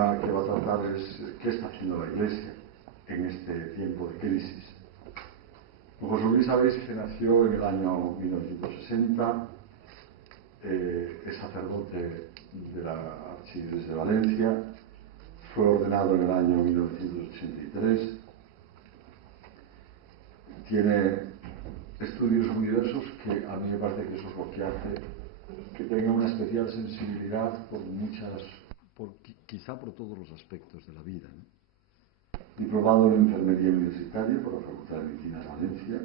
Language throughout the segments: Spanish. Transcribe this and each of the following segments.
tema que va a tratar es qué está haciendo la Iglesia en este tiempo de crisis. José Luis, sabéis que nació en el año 1960, es sacerdote de la Archidiócesis de Valencia, fue ordenado en el año 1983, tiene estudios muy diversos que a mí me parece que eso es lo que hace que tenga una especial sensibilidad quizá por todos los aspectos de la vida, ¿no? Diplomado en Enfermería Universitaria por la Facultad de Medicina de Valencia,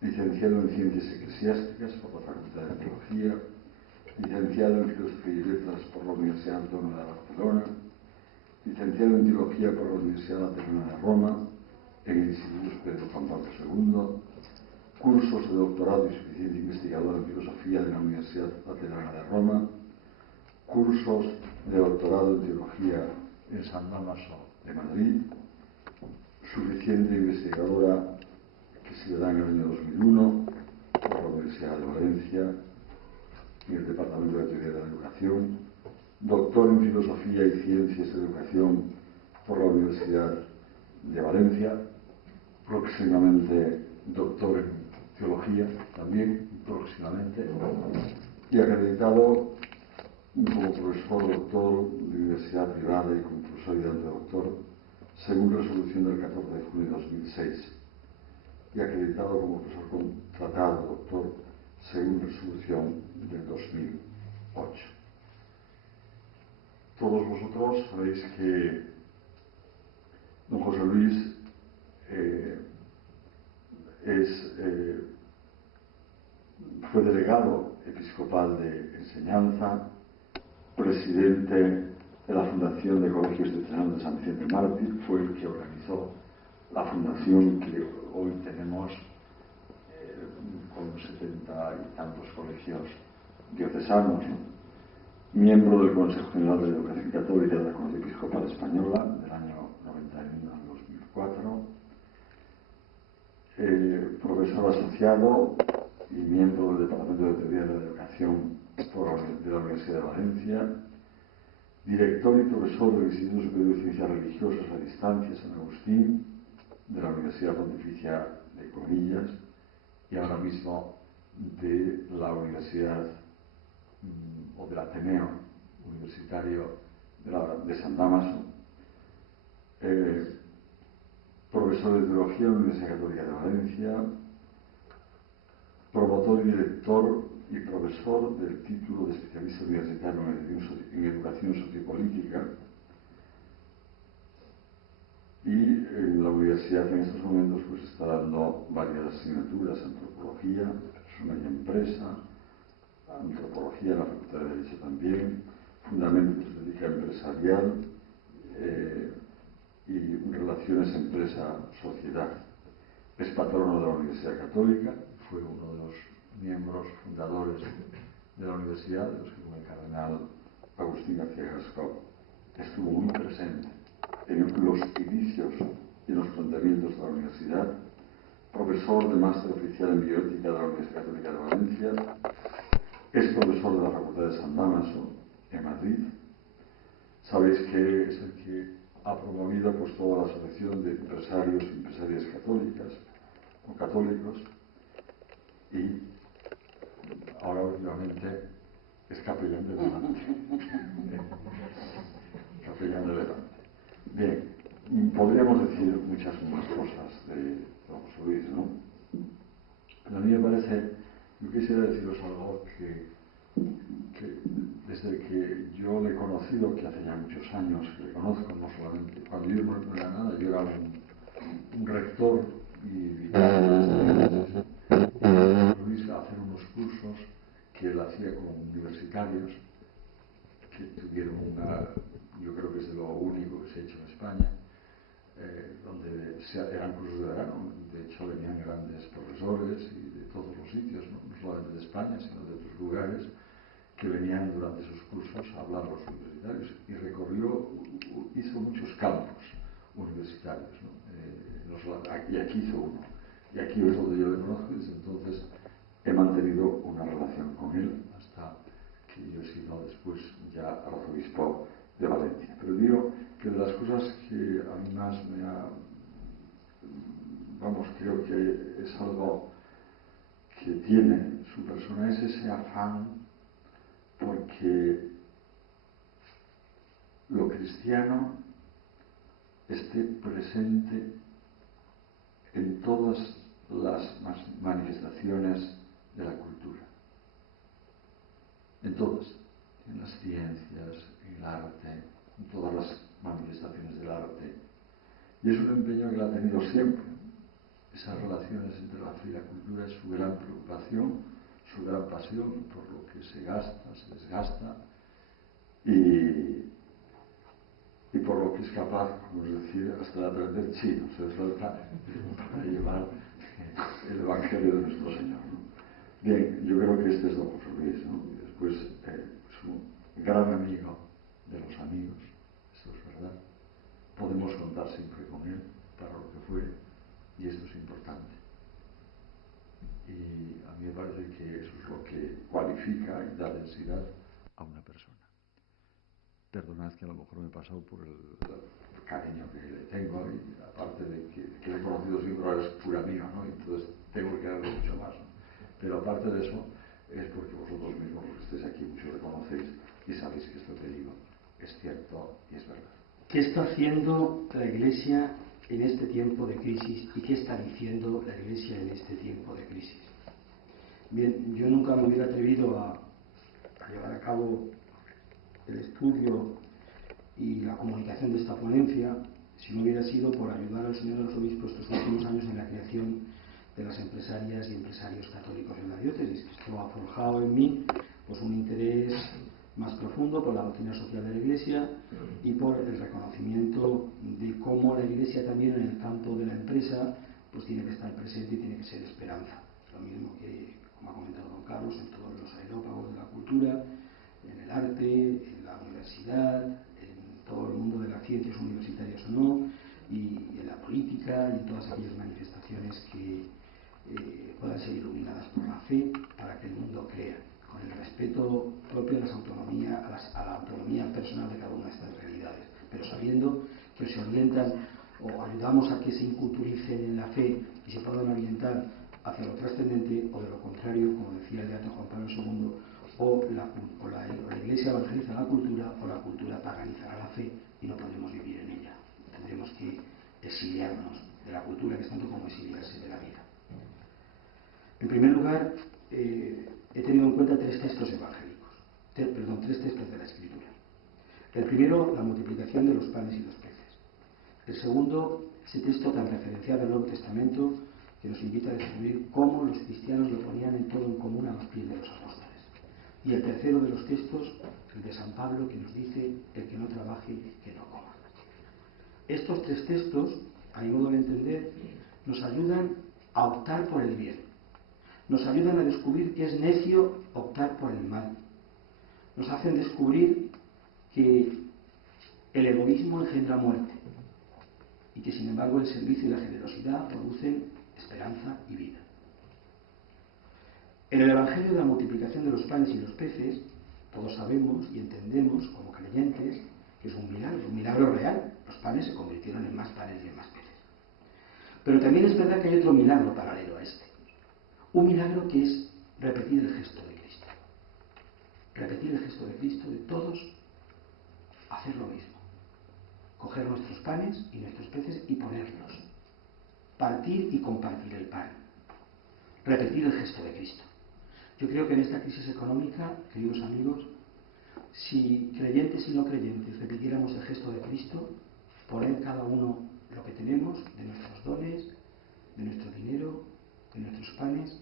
licenciado en Ciencias Eclesiásticas por la Facultad de Teología, licenciado en Filosofía y Letras por la Universidad Autónoma de Barcelona, licenciado en Teología por la Universidad Laterana de Roma, en el Instituto Superior Juan Pablo II, cursos de doctorado y suficiente investigador en Filosofía de la Universidad Laterana de Roma, cursos de doctorado en Teología en San Dámaso de Madrid, suficiente investigadora que se le da en el año 2001 por la Universidad de Valencia en el Departamento de Teoría de la Educación, doctor en Filosofía y Ciencias de Educación por la Universidad de Valencia, próximamente doctor en Teología también, próximamente, y acreditado como profesor doctor de universidad privada y como profesor ayudante doctor, según resolución del 14 de junio de 2006, y acreditado como profesor contratado doctor, según resolución del 2008. Todos vosotros sabéis que don José Luis fue delegado episcopal de enseñanza, presidente de la Fundación de Colegios Diocesanos de San Vicente Mártir, fue el que organizó la fundación que hoy tenemos con 70 y tantos colegios diocesanos, ¿no? Miembro del Consejo General de la Educación Católica de la Conferencia Episcopal Española del año 91 al 2004, profesor asociado y miembro del Departamento de Teoría de la Educación de la Universidad de Valencia, director y profesor del Instituto Superior de Ciencias Religiosas a Distancia San Agustín de la Universidad Pontificia de Comillas y ahora mismo de la Universidad o del Ateneo Universitario de San Dámaso, profesor de Teología en la Universidad Católica de Valencia, promotor y director y profesor del título de especialista universitario en Educación Sociopolítica, y en la universidad en estos momentos pues está dando varias asignaturas: antropología, persona y empresa, antropología en la Facultad de Derecho también, fundamentos de ética empresarial y relaciones empresa-sociedad. Es patrono de la Universidad Católica, fue uno de los miembros fundadores de la universidad, de los que con el cardenal Agustín García Gascó estuvo muy presente en los inicios y en los planteamientos de la universidad, profesor de máster oficial en bioética de la Universidad Católica de Valencia, es profesor de la Facultad de San Dámaso en Madrid. Sabéis que es el que ha promovido pues toda la asociación de empresarios y empresarias católicas o católicos, y ahora últimamente es capellán de Levante. Capellán de Levante. Bien, podríamos decir muchas más cosas de don José Luis, ¿no? Pero a mí me parece, yo quisiera deciros algo que desde que yo le he conocido, que hace ya muchos años que le conozco, no solamente, cuando yo no era nada, yo era un rector y vicario de Luis a hacer unos cursos que él hacía con universitarios que tuvieron yo creo que es lo único que se ha hecho en España, donde eran cursos de verano. De hecho venían grandes profesores y de todos los sitios, no solamente de España sino de otros lugares, que venían durante sus cursos a hablar a los universitarios, y hizo muchos campos universitarios, ¿no? Y aquí hizo uno, y aquí es donde yo le conozco, y desde entonces he mantenido una relación con él hasta que yo he sido después ya arzobispo de Valencia. Pero digo que de las cosas que a mí más me ha, creo que es algo que tiene su persona, es ese afán porque lo cristiano esté presente en todas las manifestaciones de la cultura, en todas, en las ciencias, en el arte, en todas las manifestaciones del arte. Y es un empeño que él ha tenido siempre. Esas relaciones entre la fe y la cultura es su gran preocupación, su gran pasión por lo que se gasta, se desgasta y por lo que es capaz, como os decía, hasta de aprender chino, se esfuerza para llevar el Evangelio de nuestro Señor, ¿no? Bien, yo creo que este es don José Luis, ¿no? Y después su gran amigo de los amigos, esto es verdad. Podemos contar siempre con él para lo que fuere, y esto es importante. Y a mí me parece que eso es lo que cualifica y da densidad a una persona. Perdonad que a lo mejor me he pasado por el cariño que le tengo, y aparte de que le he conocido siempre, ahora es pura amiga, ¿no? Y entonces tengo que darle mucho más, ¿no? Pero aparte de eso, es porque vosotros mismos, los que estéis aquí, muchos lo conocéis y sabéis que esto que digo es cierto y es verdad. ¿Qué está haciendo la Iglesia en este tiempo de crisis y qué está diciendo la Iglesia en este tiempo de crisis? Bien, yo nunca me hubiera atrevido a llevar a cabo el estudio y la comunicación de esta ponencia si no hubiera sido por ayudar al Señor de los Obispos estos últimos años en la creación de las empresarias y empresarios católicos en la diócesis. Esto ha forjado en mí pues un interés más profundo por la doctrina social de la Iglesia y por el reconocimiento de cómo la Iglesia también en el campo de la empresa pues tiene que estar presente y tiene que ser esperanza. Lo mismo que, como ha comentado don Carlos, en todos los aerópagos de la cultura, en el arte, en la universidad, en todo el mundo de las ciencias universitarias o no, y en la política y en todas aquellas manifestaciones que puedan ser iluminadas por la fe para que el mundo crea, con el respeto propio a la autonomía personal de cada una de estas realidades, pero sabiendo que se orientan o ayudamos a que se inculturicen en la fe y se puedan orientar hacia lo trascendente, o de lo contrario, como decía el beato Juan Pablo II, o la Iglesia evangeliza la cultura o la cultura paganizará la fe y no podremos vivir en ella. Tendremos que exiliarnos de la cultura, que es tanto como exiliarse de la vida. En primer lugar, he tenido en cuenta tres textos evangélicos, tres textos de la Escritura. El primero, la multiplicación de los panes y los peces. El segundo, ese texto tan referenciado del Nuevo Testamento que nos invita a descubrir cómo los cristianos lo ponían en todo en común a los pies de los apóstoles. Y el tercero de los textos, el de San Pablo, que nos dice: el que no trabaje, que no coma. Estos tres textos, a mi modo de entender, nos ayudan a optar por el bien. Nos ayudan a descubrir que es necio optar por el mal. Nos hacen descubrir que el egoísmo engendra muerte y que, sin embargo, el servicio y la generosidad producen esperanza y vida. En el Evangelio de la multiplicación de los panes y los peces, todos sabemos y entendemos como creyentes que es un milagro real. Los panes se convirtieron en más panes y en más peces. Pero también es verdad que hay otro milagro paralelo a este. Un milagro que es repetir el gesto de Cristo. Repetir el gesto de Cristo de todos hacer lo mismo. Coger nuestros panes y nuestros peces y ponerlos. Partir y compartir el pan. Repetir el gesto de Cristo. Yo creo que en esta crisis económica, queridos amigos, si creyentes y no creyentes repitiéramos el gesto de Cristo, poner cada uno lo que tenemos, de nuestros dones, de nuestro dinero, de nuestros panes,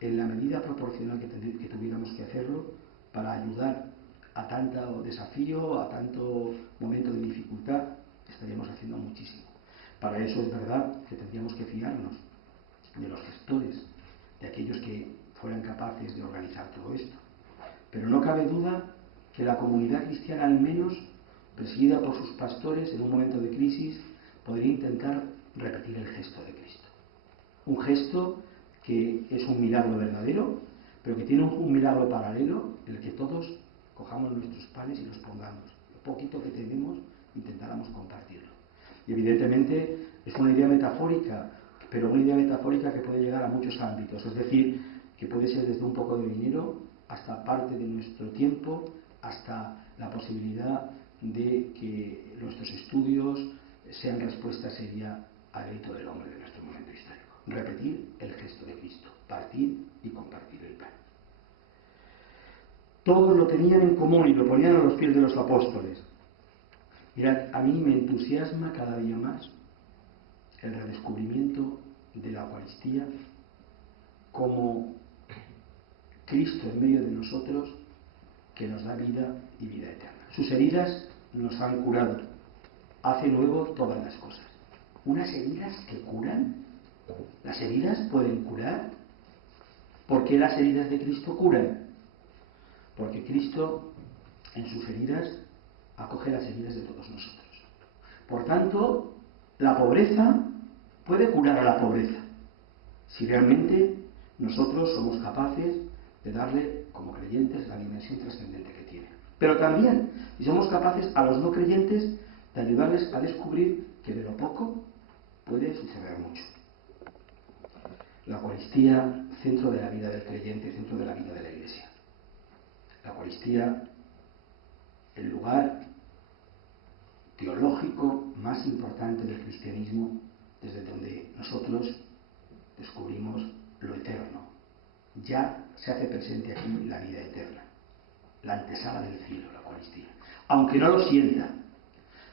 en la medida proporcional que tuviéramos que hacerlo para ayudar a tanto desafío, a tanto momento de dificultad, estaríamos haciendo muchísimo. Para eso es verdad que tendríamos que fiarnos de los gestores, de aquellos que fueran capaces de organizar todo esto. Pero no cabe duda que la comunidad cristiana, al menos presidida por sus pastores en un momento de crisis, podría intentar repetir el gesto de Cristo. Un gesto que es un milagro verdadero, pero que tiene un milagro paralelo en el que todos cojamos nuestros panes y los poquito que tenemos, intentáramos compartirlo. Y evidentemente es una idea metafórica, pero una idea metafórica que puede llegar a muchos ámbitos, es decir, que puede ser desde un poco de dinero hasta parte de nuestro tiempo, hasta la posibilidad de que nuestros estudios sean respuesta seria al grito del hombre de nuestro momento histórico. Repetir el gesto de Cristo, partir y compartir el pan. Todos lo tenían en común y lo ponían a los pies de los apóstoles. Mirad, a mí me entusiasma cada día más el redescubrimiento de la Eucaristía como Cristo en medio de nosotros que nos da vida y vida eterna. Sus heridas nos han curado, hace nuevo todas las cosas. Unas heridas que curan. ¿Las heridas pueden curar? ¿Por qué las heridas de Cristo curan? Porque Cristo en sus heridas acoge las heridas de todos nosotros. Por tanto, la pobreza puede curar a la pobreza si realmente nosotros somos capaces de darle, como creyentes, la dimensión trascendente que tiene. Pero también, si somos capaces a los no creyentes de ayudarles a descubrir que de lo poco puede suceder mucho. La Eucaristía, centro de la vida del creyente, centro de la vida de la Iglesia. La Eucaristía, el lugar teológico más importante del cristianismo, desde donde nosotros descubrimos lo eterno. Ya se hace presente aquí la vida eterna, la antesala del cielo, la Eucaristía. Aunque no lo sienta.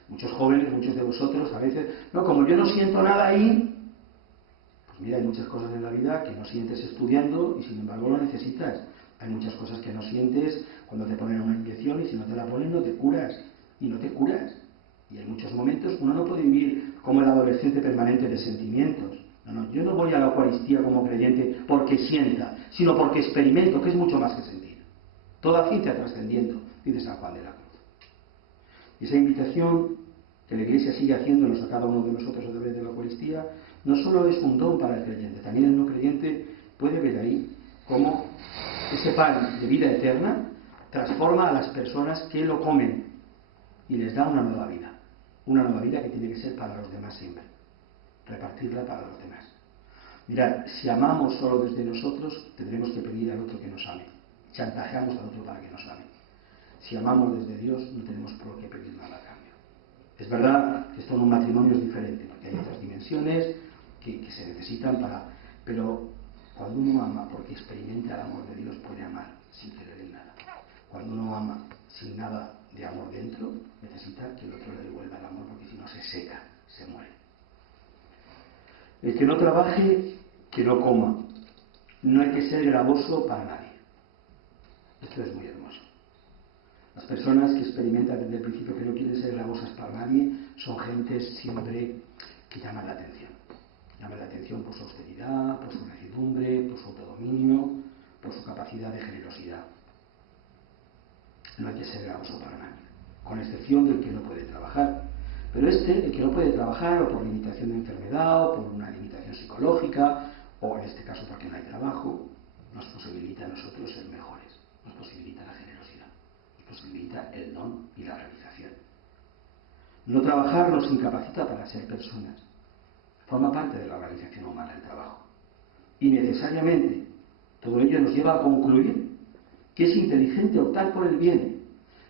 Muchos jóvenes, muchos de vosotros, a veces, no, como yo no siento nada ahí, pues mira, hay muchas cosas en la vida que no sientes estudiando y sin embargo lo necesitas. Hay muchas cosas que no sientes cuando te ponen una inyección y si no te la ponen no te curas. Y no te curas. Y en muchos momentos uno no puede vivir como el adolescente permanente de sentimientos. No, yo no voy a la Eucaristía como creyente porque sienta, sino porque experimento, que es mucho más que sentir. Toda ciencia trascendiendo, dice San Juan de la Cruz. Y esa invitación que la Iglesia sigue haciéndonos a cada uno de nosotros a través de la Eucaristía, no solo es un don para el creyente, también el no creyente puede ver ahí cómo ese pan de vida eterna transforma a las personas que lo comen y les da una nueva vida que tiene que ser para los demás siempre, repartirla para los demás. Mirad, si amamos solo desde nosotros, tendremos que pedir al otro que nos ame, chantajeamos al otro para que nos ame. Si amamos desde Dios, no tenemos por qué pedir nada a cambio. Es verdad que esto en un matrimonio es diferente, porque hay otras dimensiones que se necesitan para... Pero cuando uno ama porque experimenta el amor de Dios, puede amar sin que le den nada. Cuando uno ama sin nada de amor dentro, necesita que el otro le devuelva el amor, porque si no se seca, se muere. El que no trabaje, que no coma. No hay que ser gravoso para nadie. Esto es muy hermoso. Las personas que experimentan desde el principio que no quieren ser gravosas para nadie son gentes siempre que llaman la atención. Llaman la atención por su austeridad, por su mansedumbre, por su autodominio, por su capacidad de generosidad. No hay que ser gravoso para nadie, con excepción del que no puede trabajar. Pero el que no puede trabajar, o por limitación de enfermedad, o por una limitación psicológica, o en este caso porque no hay trabajo, nos posibilita a nosotros ser mejores, nos posibilita la generosidad, nos posibilita el don y la realización. No trabajar nos incapacita para ser personas. Forma parte de la organización humana el trabajo. Y necesariamente todo ello nos lleva a concluir que es inteligente optar por el bien,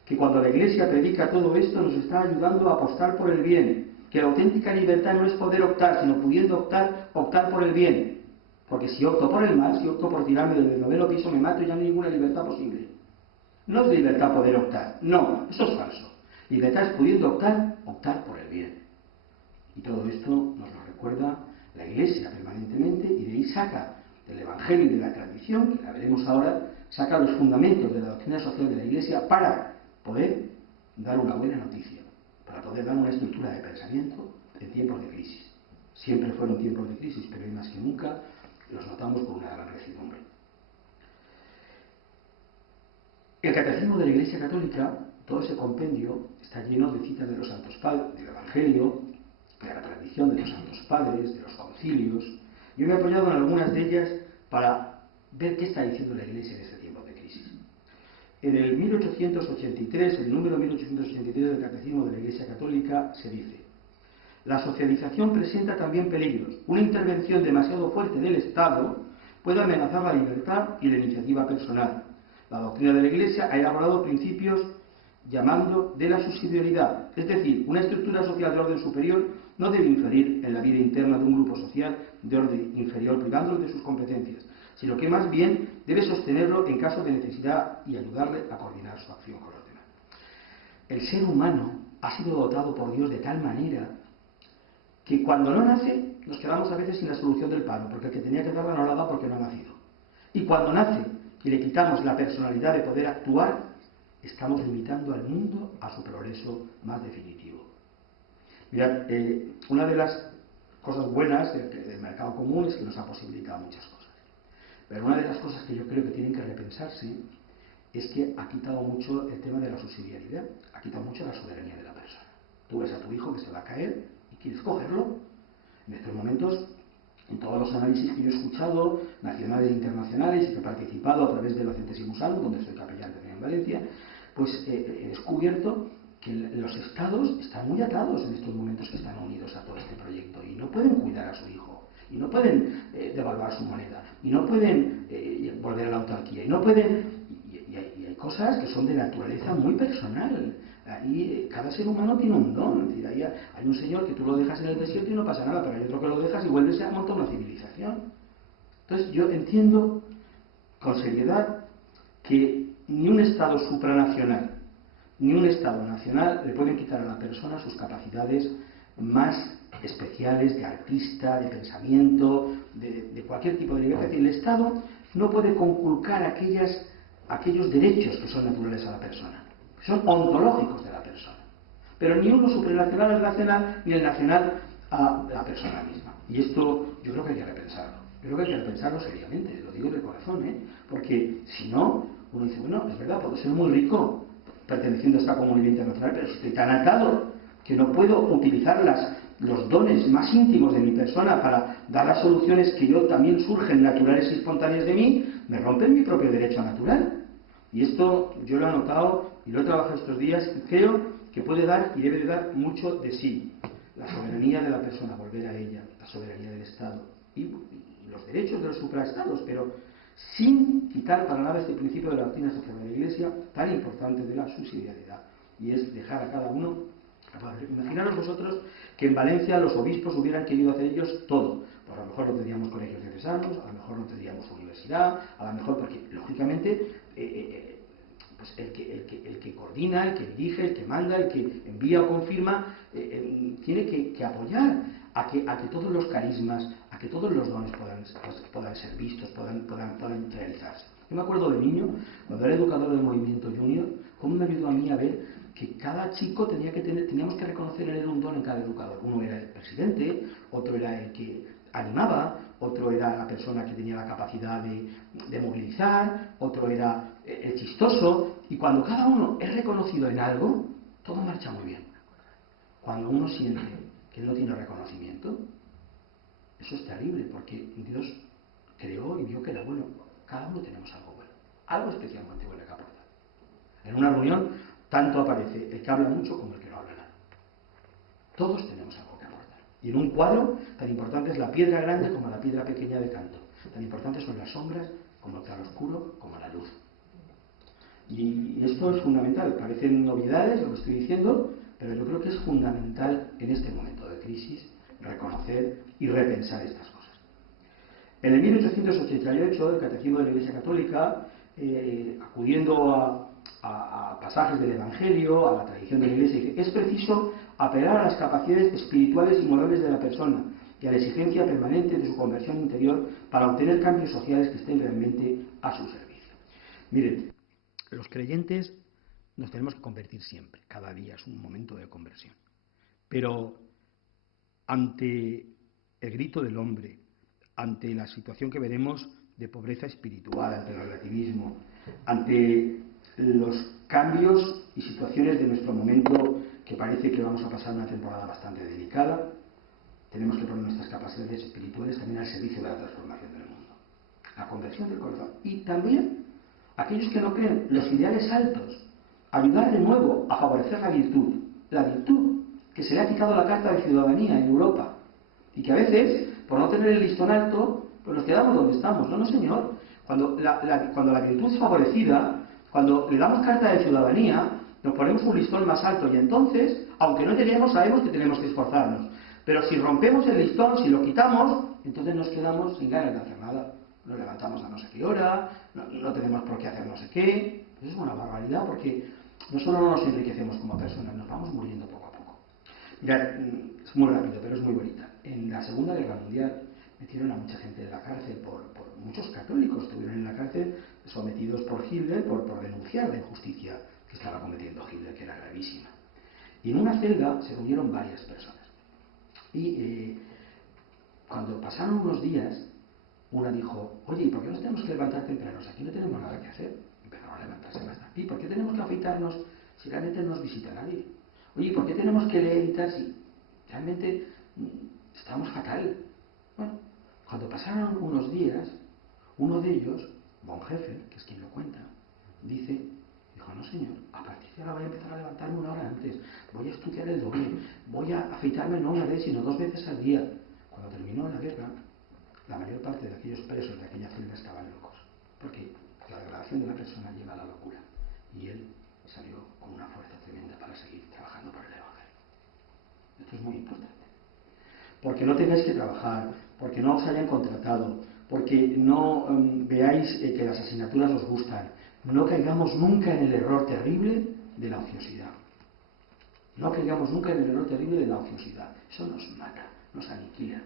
que cuando la Iglesia predica todo esto nos está ayudando a apostar por el bien, que la auténtica libertad no es poder optar, sino pudiendo optar por el bien. Porque si opto por el mal, si opto por tirarme del 9º piso, me mato y ya no hay ninguna libertad posible. No es libertad poder optar, no, eso es falso. Libertad es pudiendo optar por el bien. Y todo esto nos lo recuerda la Iglesia permanentemente y de ahí saca del Evangelio y de la tradición, que la veremos ahora, saca los fundamentos de la doctrina social de la Iglesia para poder dar una buena noticia, para poder dar una estructura de pensamiento en tiempos de crisis. Siempre fueron tiempos de crisis, pero hoy más que nunca los notamos con una gran recidumbre. El Catecismo de la Iglesia Católica, todo ese compendio, está lleno de citas de los santos padres, del Evangelio, de la tradición de los santos padres, de los concilios. Yo me he apoyado en algunas de ellas para ver qué está diciendo la Iglesia en este tiempo de crisis. En el 1883, el número 1883 del Catecismo de la Iglesia Católica, se dice: la socialización presenta también peligros. Una intervención demasiado fuerte del Estado puede amenazar la libertad y la iniciativa personal. La doctrina de la Iglesia ha elaborado principios llamando de la subsidiariedad, es decir, una estructura social de orden superior no debe inferir en la vida interna de un grupo social de orden inferior, privándolo de sus competencias, sino que más bien debe sostenerlo en caso de necesidad y ayudarle a coordinar su acción con los demás. El ser humano ha sido dotado por Dios de tal manera que cuando no nace nos quedamos a veces sin la solución del palo, porque el que tenía que darla no la da porque no ha nacido. Y cuando nace y le quitamos la personalidad de poder actuar, estamos limitando al mundo a su progreso más definitivo. Mirad, una de las cosas buenas del mercado común es que nos ha posibilitado muchas cosas. Pero una de las cosas que yo creo que tienen que repensarse es que ha quitado mucho el tema de la subsidiariedad, ha quitado mucho la soberanía de la persona. Tú ves a tu hijo que se va a caer y quieres cogerlo. En estos momentos, en todos los análisis que yo he escuchado, nacionales e internacionales, y que he participado a través del Centesimus Annus, donde soy capellán también en Valencia, pues he descubierto que los estados están muy atados en estos momentos, que están unidos a todo este proyecto y no pueden cuidar a su hijo, y no pueden devaluar su moneda, y no pueden volver a la autarquía, y no pueden, y hay cosas que son de naturaleza muy personal. Ahí cada ser humano tiene un don, es decir, ahí hay un señor que tú lo dejas en el desierto y no pasa nada, pero hay otro que lo dejas y vuelves a montar una civilización. Entonces yo entiendo con seriedad que ni un Estado supranacional ni un Estado nacional le pueden quitar a la persona sus capacidades más especiales de artista, de pensamiento, de cualquier tipo de libertad. El Estado no puede conculcar aquellos derechos que son naturales a la persona, que son ontológicos de la persona. Pero ni uno supranacional al nacional, ni el nacional a la persona misma. Y esto yo creo que hay que repensarlo. Yo creo que hay que repensarlo seriamente, lo digo de corazón, porque si no, uno dice, bueno, es verdad, puedo ser muy rico perteneciendo a esta comunidad internacional, pero si estoy tan atado que no puedo utilizar los dones más íntimos de mi persona para dar las soluciones que yo también surgen naturales y espontáneas de mí, me rompen mi propio derecho natural. Y esto yo lo he notado y lo he trabajado estos días y creo que puede dar y debe de dar mucho de sí. La soberanía de la persona, volver a ella, la soberanía del Estado y los derechos de los supraestados, pero sin quitar para nada este principio de la doctrina social de la Iglesia tan importante de la subsidiariedad, y es dejar a cada uno. Imaginaros vosotros que en Valencia los obispos hubieran querido hacer ellos todo. Pues a lo mejor no tendríamos colegios diocesanos, a lo mejor no tendríamos universidad, a lo mejor, porque lógicamente pues el que coordina, el que dirige, el que manda, el que envía o confirma, tiene que apoyar a que todos los carismas, a que todos los dones puedan ser vistos, puedan realizarse. Yo me acuerdo de niño, cuando era educador del movimiento junior, cómo me ayudó a mí a ver que cada chico teníamos que reconocer en él un don en cada educador. Uno era el presidente, otro era el que animaba, otro era la persona que tenía la capacidad de movilizar, otro era el chistoso, y cuando cada uno es reconocido en algo, todo marcha muy bien. Cuando uno siente que no tiene reconocimiento, eso es terrible, porque Dios creó y vio que era bueno. Cada uno tenemos algo bueno, algo especialmente bueno que aportar. En una reunión, tanto aparece el que habla mucho como el que no habla nada. Todos tenemos algo que aportar. Y en un cuadro, tan importante es la piedra grande como la piedra pequeña de canto. Tan importantes son las sombras como el claroscuro, como la luz. Y esto es fundamental. Parecen novedades lo que estoy diciendo, pero yo creo que es fundamental en este momento de crisis reconocer y repensar estas cosas. En el 1888, el Catecismo de la Iglesia Católica, acudiendo a pasajes del Evangelio, a la tradición de la Iglesia, dice: es preciso apelar a las capacidades espirituales y morales de la persona y a la exigencia permanente de su conversión interior para obtener cambios sociales que estén realmente a su servicio. Miren, los creyentes nos tenemos que convertir siempre, cada día es un momento de conversión. Pero ante el grito del hombre, ante la situación que veremos de pobreza espiritual, ante el relativismo, ante los cambios y situaciones de nuestro momento, que parece que vamos a pasar una temporada bastante delicada, tenemos que poner nuestras capacidades espirituales también al servicio de la transformación del mundo. La conversión del corazón. Y también aquellos que no creen, los ideales altos, ayudar de nuevo a favorecer la virtud que se le ha quitado la Carta de Ciudadanía en Europa, y que a veces, por no tener el listón alto, pues nos quedamos donde estamos. No, no, señor. Cuando la virtud es favorecida, cuando le damos Carta de Ciudadanía, nos ponemos un listón más alto, y entonces, aunque no lleguemos, sabemos que tenemos que esforzarnos. Pero si rompemos el listón, si lo quitamos, entonces nos quedamos sin ganas de hacer nada. Nos levantamos a no sé qué hora, no tenemos por qué hacer no sé qué. Eso es una barbaridad, porque no solo no nos enriquecemos como personas, nos vamos muriendo poco a poco. Mirad, es muy rápido, pero es muy bonita. En la Segunda Guerra Mundial metieron a mucha gente de la cárcel, por muchos católicos estuvieron en la cárcel sometidos por Hitler por denunciar la injusticia que estaba cometiendo Hitler, que era gravísima. Y en una celda se reunieron varias personas. Y cuando pasaron unos días, una dijo: oye, ¿y por qué nos tenemos que levantar tempranos? Aquí no tenemos nada que hacer. Empezaron a levantarse más tarde. ¿Y por qué tenemos que afeitarnos si realmente no nos visita nadie? Oye, ¿y por qué tenemos que leer y tal si realmente estamos fatal? Bueno, cuando pasaron unos días, uno de ellos, Bonhoeffer, que es quien lo cuenta, dijo: no señor, a partir de ahora voy a empezar a levantarme una hora antes, voy a estudiar el doble, voy a afeitarme no una vez, sino 2 veces al día. Cuando terminó la guerra, la mayor parte de aquellos presos de aquella celda estaban locos, porque la degradación de la persona lleva a la locura, y él salió con una fuerza tremenda para seguir trabajando por el Evangelio. Esto es muy importante. Porque no tengáis que trabajar, porque no os hayan contratado, porque no veáis que las asignaturas os gustan, no caigamos nunca en el error terrible de la ociosidad. No caigamos nunca en el error terrible de la ociosidad. Eso nos mata, nos aniquila.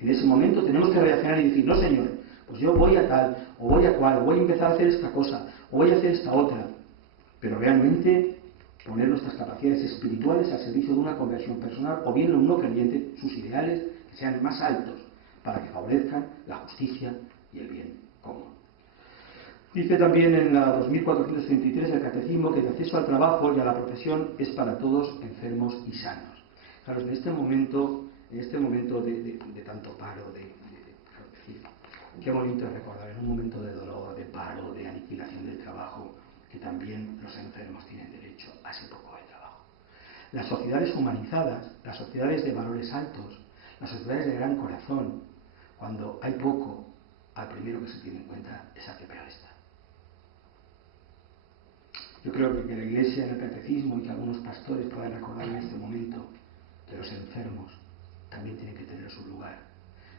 En ese momento tenemos que reaccionar y decir: no señor, pues yo voy a tal, o voy a cual, voy a empezar a hacer esta cosa, o voy a hacer esta otra. Pero realmente poner nuestras capacidades espirituales al servicio de una conversión personal, o bien en un no creyente, sus ideales que sean más altos, para que favorezcan la justicia y el bien común. Dice también en la 2433 el Catecismo que el acceso al trabajo y a la profesión es para todos, enfermos y sanos. Claro, en este momento de tanto paro, qué bonito es recordar en un momento de dolor, de paro, de aniquilación del trabajo, que también los enfermos tienen derecho a ese poco de trabajo. Las sociedades humanizadas, las sociedades de valores altos, las sociedades de gran corazón, cuando hay poco, al primero que se tiene en cuenta es al que peor está. Yo creo que la Iglesia, en el Catecismo, y que algunos pastores puedan recordar en este momento que los enfermos también tienen que tener su lugar.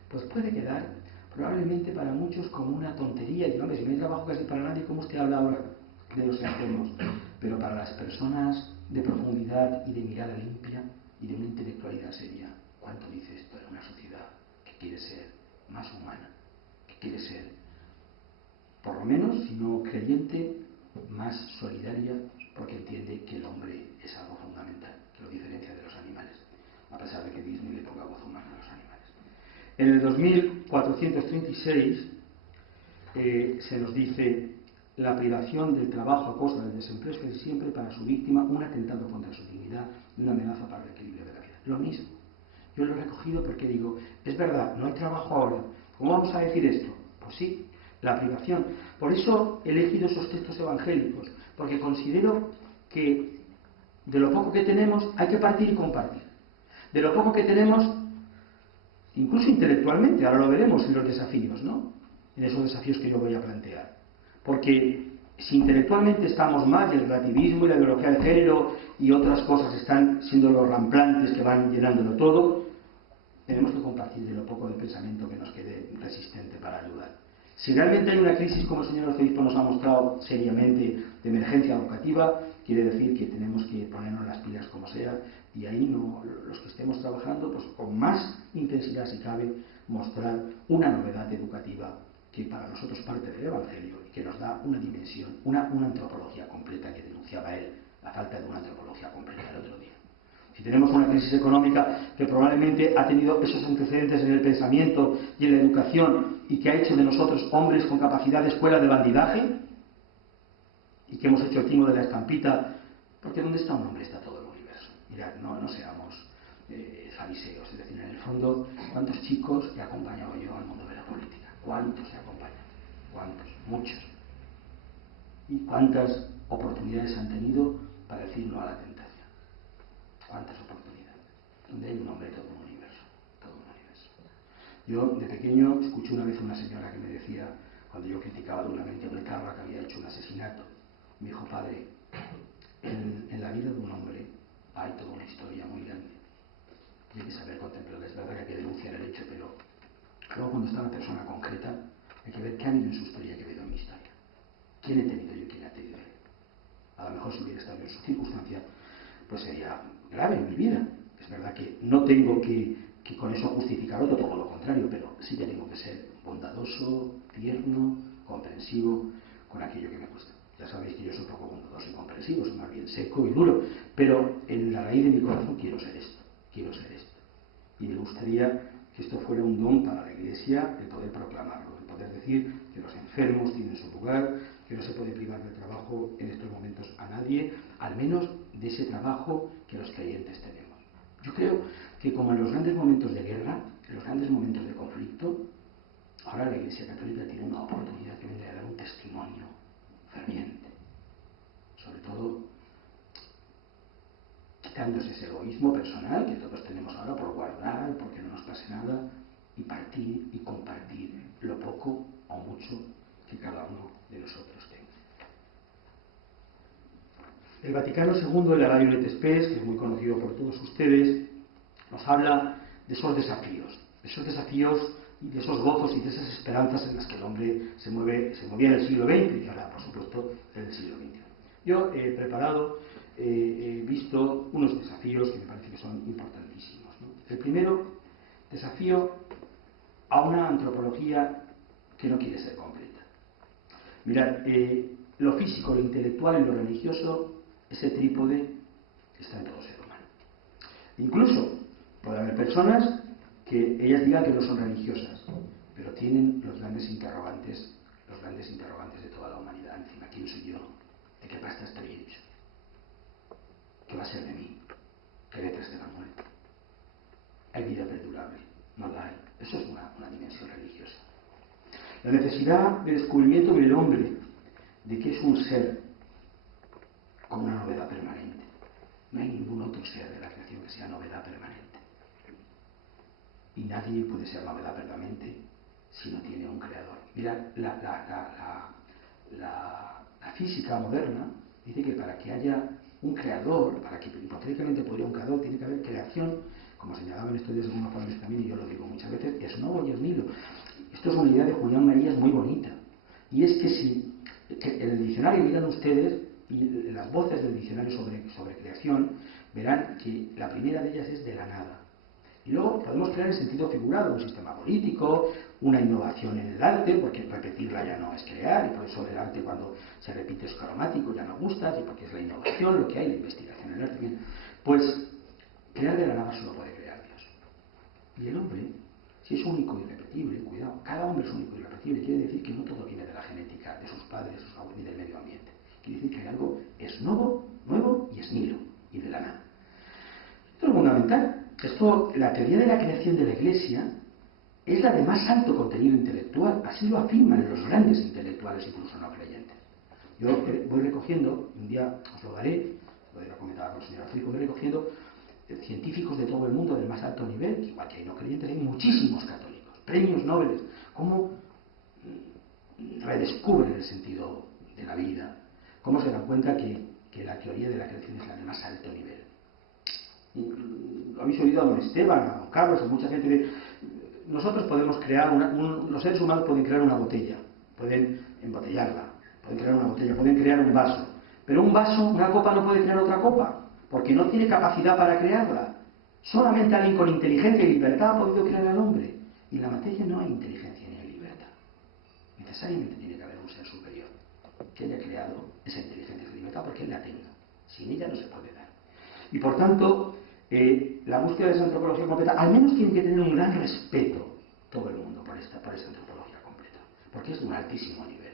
Pues puede quedar probablemente para muchos como una tontería, y hombre, si no hay trabajo casi para nadie, ¿cómo usted habla ahora de los enfermos? Pero para las personas de profundidad y de mirada limpia y de una intelectualidad seria, ¿cuánto dice esto en una sociedad que quiere ser más humana, que quiere ser, por lo menos, si no creyente, más solidaria, porque entiende que el hombre es algo fundamental, que lo diferencia de los animales, a pesar de que Disney le ponga voz humana a los animales. En el 2436 se nos dice: la privación del trabajo a costa del desempleo es siempre para su víctima un atentado contra su dignidad y una amenaza para el equilibrio de la vida. Lo mismo. Yo lo he recogido porque digo: es verdad, no hay trabajo ahora. ¿Cómo vamos a decir esto? Pues sí, la privación. Por eso he elegido esos textos evangélicos, porque considero que de lo poco que tenemos hay que partir y compartir. De lo poco que tenemos, incluso intelectualmente, ahora lo veremos en los desafíos, ¿no? En esos desafíos que yo voy a plantear. Porque si intelectualmente estamos mal, y el relativismo y la ideología de género y otras cosas están siendo los ramplantes que van llenándolo todo, tenemos que compartir de lo poco de pensamiento que nos quede resistente para ayudar. Si realmente hay una crisis, como el señor arzobispo nos ha mostrado seriamente, de emergencia educativa, quiere decir que tenemos que ponernos las pilas como sea, y ahí no, los que estemos trabajando, pues con más intensidad si cabe, mostrar una novedad educativa que para nosotros parte del Evangelio y que nos da una dimensión, una antropología completa, que denunciaba él, la falta de una antropología completa el otro día. Si tenemos una crisis económica que probablemente ha tenido esos antecedentes en el pensamiento y en la educación, y que ha hecho de nosotros hombres con capacidad de escuela de bandidaje, y que hemos hecho el timo de la estampita, porque ¿dónde está un hombre está todo el universo? Mirad, no seamos fariseos, es decir, en el fondo, ¿cuántos chicos he acompañado yo al mundo de la política? ¿Cuántos he acompañado? ¿Cuántos? Muchos. ¿Y cuántas oportunidades han tenido para decir no a la tentación? ¿Cuántas oportunidades? Donde hay un hombre, todo un universo. Todo un universo. Yo, de pequeño, escuché una vez a una señora que me decía, cuando yo criticaba duramente a un etarra que había hecho un asesinato, me dijo: padre, en la vida de un hombre hay toda una historia muy grande. Y hay que saber contemplarla. Es verdad que hay que denunciar el hecho, pero luego, cuando está la persona concreta, hay que ver qué ha habido en su historia y qué ha habido en mi historia. ¿Quién he tenido yo y quién ha tenido él? A lo mejor, si hubiera estado en su circunstancia, pues sería grave en mi vida. Es verdad que no tengo que con eso justificar otro, todo lo contrario, pero sí que tengo que ser bondadoso, tierno, comprensivo con aquello que me cuesta. Ya sabéis que yo soy poco bondadoso y comprensivo, soy más bien seco y duro, pero en la raíz de mi corazón quiero ser esto, quiero ser esto. Y me gustaría que esto fuera un don para la Iglesia, el poder proclamarlo, el poder decir que los enfermos tienen su lugar, que no se puede privar del trabajo en estos momentos a nadie, al menos de ese trabajo que los creyentes tenemos. Yo creo que, como en los grandes momentos de guerra, en los grandes momentos de conflicto, ahora la Iglesia Católica tiene una oportunidad que viene a dar un testimonio ferviente, sobre todo quitándose ese egoísmo personal que todos tenemos ahora por guardar, porque no nos pase nada, y partir y compartir lo poco o mucho que cada uno de nosotros tenga. El Vaticano II, el Laudato et Spes, que es muy conocido por todos ustedes, nos habla de esos desafíos y de esos gozos y de esas esperanzas en las que el hombre se movía en el siglo XX y ahora, por supuesto, en el siglo XXI. Yo he preparado, he visto unos desafíos que me parece que son importantísimos, ¿no? El primero, desafío a una antropología que no quiere ser completa. Mirad, lo físico, lo intelectual y lo religioso, ese trípode está en todo ser humano. Incluso puede haber personas que ellas digan que no son religiosas, pero tienen los grandes interrogantes de toda la humanidad encima. ¿Quién soy yo? ¿De qué pasta estoy hecho? ¿Qué va a ser de mí? ¿Qué hay detrás de la muerte? ¿Hay vida perdurable? No la hay. Eso es una dimensión religiosa. La necesidad de descubrimiento del hombre, de que es un ser con una novedad permanente. No hay ningún otro ser de la creación que sea novedad permanente. Y nadie puede ser novedad permanente si no tiene un creador. Mira, la física moderna dice que para que haya un creador, para que hipotéticamente pudiera un creador, tiene que haber creación, como señalaban estudios algunos padres también, y yo lo digo muchas veces, es novo y es nilo. Esto es una idea de Julián Marías muy bonita. Y es que si en el diccionario miran ustedes, y las voces del diccionario sobre creación, verán que la primera de ellas es de la nada. Y luego podemos crear en sentido figurado un sistema político, una innovación en el arte, porque repetirla ya no es crear, y por eso el arte, cuando se repite, es cromático, ya no gusta, y porque es la innovación lo que hay, la investigación en el arte. Bien, pues crear de la nada solo puede crear Dios. Y el hombre, si es único y irrepetible, cuidado, cada hombre es único y irrepetible, quiere decir que no todo viene de la genética, de sus padres, sus abuelos, ni del medio ambiente. Quiere decir que hay algo es nuevo y es nilo, y de la nada. Esto es fundamental. La teoría de la creación de la Iglesia es la de más alto contenido intelectual, así lo afirman los grandes intelectuales, incluso no creyentes. Yo voy recogiendo, un día os lo daré, lo iré a comentar con el señor Africo, voy recogiendo científicos de todo el mundo del más alto nivel, igual que hay no creyentes, hay muchísimos católicos, premios Nobel, cómo redescubren el sentido de la vida, cómo se dan cuenta que la teoría de la creación es la de más alto nivel. Habéis oído a don Esteban, a don Carlos, a mucha gente de... Nosotros podemos crear los seres humanos pueden crear una botella, pueden embotellarla, pueden crear una botella, pueden crear un vaso, pero un vaso, una copa no puede crear otra copa, porque no tiene capacidad para crearla. Solamente alguien con inteligencia y libertad ha podido crear al hombre. Y en la materia no hay inteligencia ni hay libertad. Necesariamente tiene que haber un ser superior que haya creado esa inteligencia y libertad, porque él la tenga. Sin ella no se puede dar. Y por tanto, la búsqueda de esa antropología completa, al menos tiene que tener un gran respeto todo el mundo por esta antropología completa, porque es de un altísimo nivel